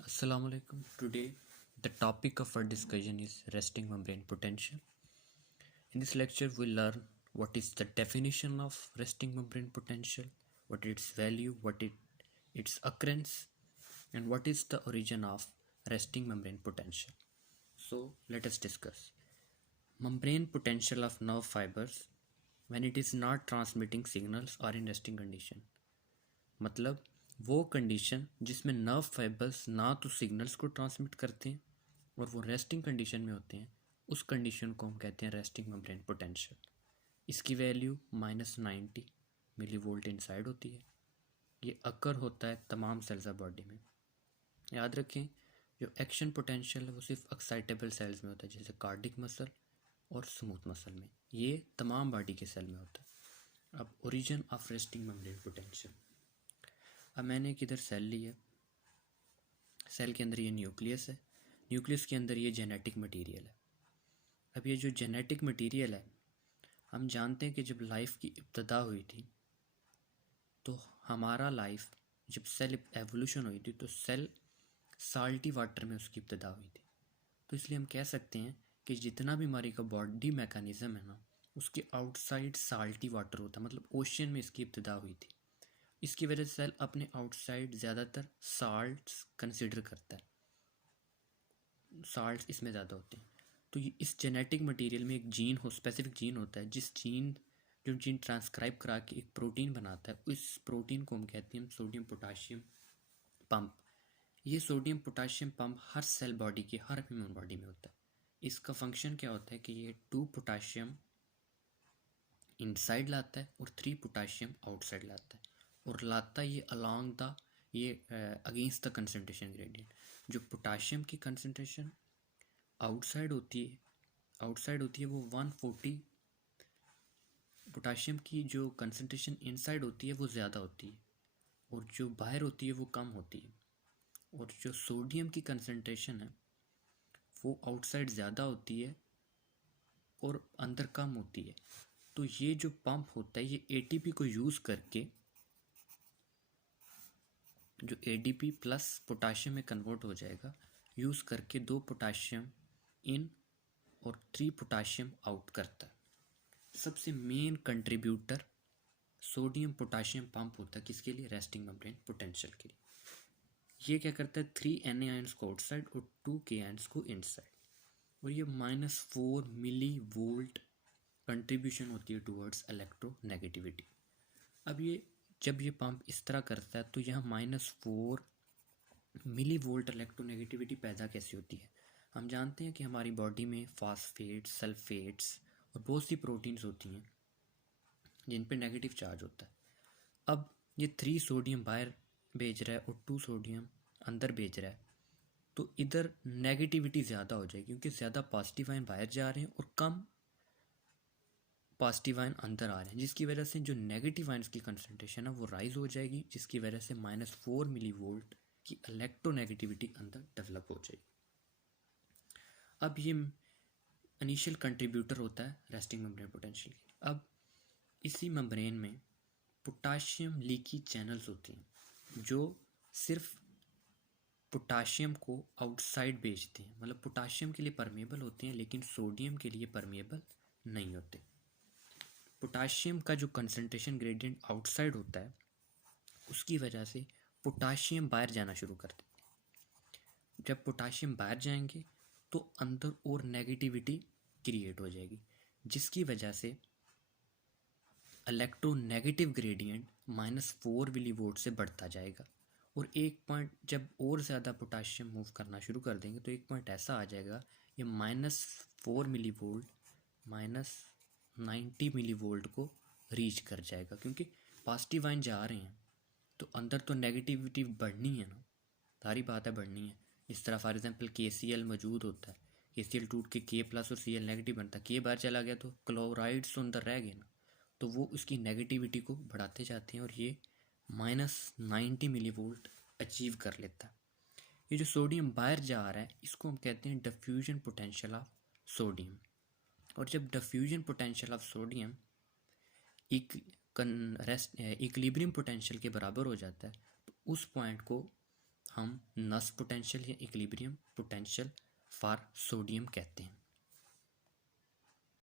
Assalamu alaikum. Today, the topic of our discussion is resting membrane potential. In this lecture, we'll learn what is the definition of resting membrane potential, what its value, its occurrence, and what is the origin of resting membrane potential. So, let us discuss. Membrane potential of nerve fibers when it is not transmitting signals or in resting condition. मतलब वो condition जिसमें nerve fibres ना तो signals को transmit करते हैं और वो रेस्टिंग कंडीशन में होते हैं, उस कंडीशन को हम कहते हैं रेस्टिंग मेम्ब्रेन पोटेंशियल। इसकी वैल्यू -90 मिली वोल्ट इनसाइड होती है। ये अकर होता है तमाम सेल्स ऑफ बॉडी में। याद रखें, जो एक्शन पोटेंशियल है वो सिर्फ एक्साइटेबल सेल्स में होता है, जैसे कार्डिक मसल और स्मूथ मसल में। ये तमाम बॉडी के सेल में होता है। अब origin of resting membrane potential. अब मैंने एक इधर सेल लिया, सेल के अंदर ये न्यूक्लियस है, न्यूक्लियस के अंदर ये जेनेटिक मटेरियल है। अब ये जो जेनेटिक मटेरियल है, हम जानते हैं कि जब लाइफ की इब्तदा हुई थी तो हमारा लाइफ जब सेल एवोल्यूशन हुई थी तो सेल साल्टी वाटर में उसकी इब्तदा हुई थी। तो इसलिए हम कह सकते हैं कि जितना भी हमारी का बॉडी मैकेनिज़्म है ना, उसके आउटसाइड साल्टी वाटर होता है, मतलब ओशन में इसकी इब्तदा हुई थी। इसकी वजह से सेल अपने आउटसाइड ज़्यादातर साल्ट्स कंसिडर करता है, साल्ट्स इसमें ज़्यादा होते हैं। तो ये इस जेनेटिक मटेरियल में एक जीन हो, स्पेसिफिक जीन होता है, जो जीन ट्रांसक्राइब करा के एक प्रोटीन बनाता है। इस प्रोटीन को हम कहते हैं सोडियम पोटाशियम पंप। ये सोडियम पोटाशियम पंप हर सेल बॉडी की, हर ह्यूमन बॉडी में होता है। इसका फंक्शन क्या होता है कि ये 2 पोटाशियम इनसाइड लाता है और 3 पोटाशियम आउटसाइड लाता है, और लाता ये along the against the concentration gradient. जो पोटाशियम की कंसनट्रेशन आउटसाइड होती है वो 140, पोटाशियम की जो कंसनट्रेशन इनसाइड होती है वो ज़्यादा होती है और जो बाहर होती है वो कम होती है। और जो सोडियम की कंसनट्रेशन है वो आउटसाइड ज़्यादा होती है और अंदर कम होती है। तो ये जो पंप होता है ये एटीपी को यूज़ करके, जो एडीपी प्लस पोटाशियम में कन्वर्ट हो जाएगा, यूज़ करके 2 पोटाशियम इन और 3 पोटाशियम आउट करता है। सबसे main contributor sodium potassium pump होता है किसके लिए? रेस्टिंग मेम्ब्रेन पोटेंशियल के लिए। ये क्या करता है? 3 Na आयंस को आउटसाइड और 2 K आयंस को इनसाइड, और ये -4 मिली वोल्ट कंट्रीब्यूशन होती है टूवर्ड्स इलेक्ट्रोनेगेटिविटी। अब ये जब ये पंप इस तरह करता है तो यहाँ -4 मिली वोल्ट इलेक्ट्रोनेगेटिविटी पैदा कैसे होती है? हम जानते हैं कि हमारी बॉडी में फास्फेट्स, सल्फेट्स और बहुत सी प्रोटीन्स होती हैं जिन पे नेगेटिव चार्ज होता है। अब ये 3 सोडियम बाहर भेज रहा है और 2 सोडियम अंदर भेज रहा है, तो इधर नेगेटिविटी ज़्यादा हो जाएगी क्योंकि ज़्यादा पॉजिटिव आयन बाहर जा रहे हैं और कम पॉजिटिव आयन अंदर आ रहे हैं, जिसकी वजह से जो नेगेटिव आयन्स की कंसनट्रेशन है वो राइज हो जाएगी, जिसकी वजह से -4 मिली वोल्ट की इलेक्ट्रोनेगेटिविटी अंदर डेवलप हो जाएगी। अब ये इनिशियल कंट्रीब्यूटर होता है रेस्टिंग मेम्ब्रेन पोटेंशियल की। अब इसी मेम्ब्रेन में पोटाशियम लीकी चैनल्स होती हैं जो सिर्फ पोटाशियम को आउटसाइड भेजते हैं, मतलब पोटाशियम के लिए परमेबल होते हैं लेकिन सोडियम के लिए परमेबल नहीं होते। पोटाशियम का जो कंसनट्रेशन ग्रेडियंट आउटसाइड होता है उसकी वजह से पोटाशियम बाहर जाना शुरू कर देते हैं। जब पोटाशियम बाहर जाएंगे तो अंदर और नेगेटिविटी क्रिएट हो जाएगी, जिसकी वजह से इलेक्ट्रोनेगेटिव ग्रेडियंट -4 मिली वोल्ट से बढ़ता जाएगा, और एक पॉइंट जब और ज़्यादा पोटाशियम मूव करना शुरू कर देंगे तो एक पॉइंट ऐसा आ जाएगा ये -4 मिली वोल्ट -90 मिली वोल्ट को रीच कर जाएगा, क्योंकि पॉजिटिव आयन जा रहे हैं तो अंदर तो नेगेटिविटी बढ़नी है ना, सारी बात है बढ़नी है। इस तरह फॉर एग्जांपल KCl मौजूद होता है, KCl टूट के K+ और Cl नेगेटिव बनता है, K बाहर चला गया तो क्लोराइड्स तो अंदर रह गए ना, तो वो उसकी नेगेटिविटी को बढ़ाते जाते हैं और ये -90 मिली वोल्ट अचीव कर लेता है। ये जो सोडियम बाहर जा रहा है इसको हम कहते हैं डिफ्यूजन पोटेंशियल ऑफ सोडियम, और जब diffusion potential of sodium equilibrium potential के बराबर हो जाता है तो उस पॉइंट को हम नस पोटेंशियल या इक्विलिब्रियम पोटेंशियल फॉर सोडियम कहते हैं।